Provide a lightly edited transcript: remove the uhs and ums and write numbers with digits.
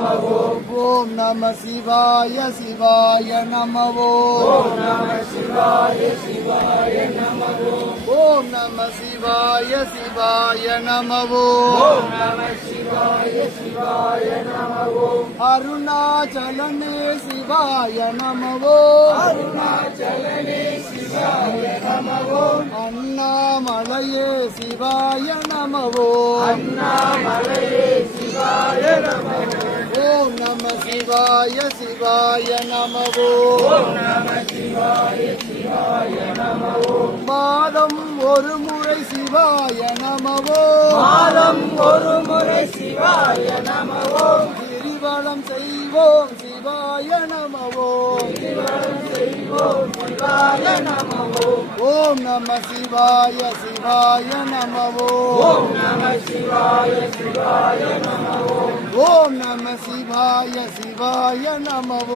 ஓம் நம சிவாய சிவாய நம ஓம் நம சிவாய சிவாய நம ஓம் நம சிவாய சிவாய நம ஓம் நம சிவாய சிவாய நம அருணாச்சலனே சிவாய நம அருணாச்சலனே சிவாய நம அண்ணாமலையே சிவாய நம அண்ணாமலையே சிவாய நம ஓம் நம சிவாய சிவாய நம ஓம் நம சிவாய சிவாய நம மாதம் ஒரு முறை சிவாய நம மாதம் ஒரு முறை சிவாய நம கிரிவலம் செய்வோம் சிவாய நம கிரிவலம் செய்வோம் சிவாய நம ஓம் நம சிவாய சிவாய நம ஓம் நம சிவாய சிவாய நம ஓம் நம சிவாய சிவாய நம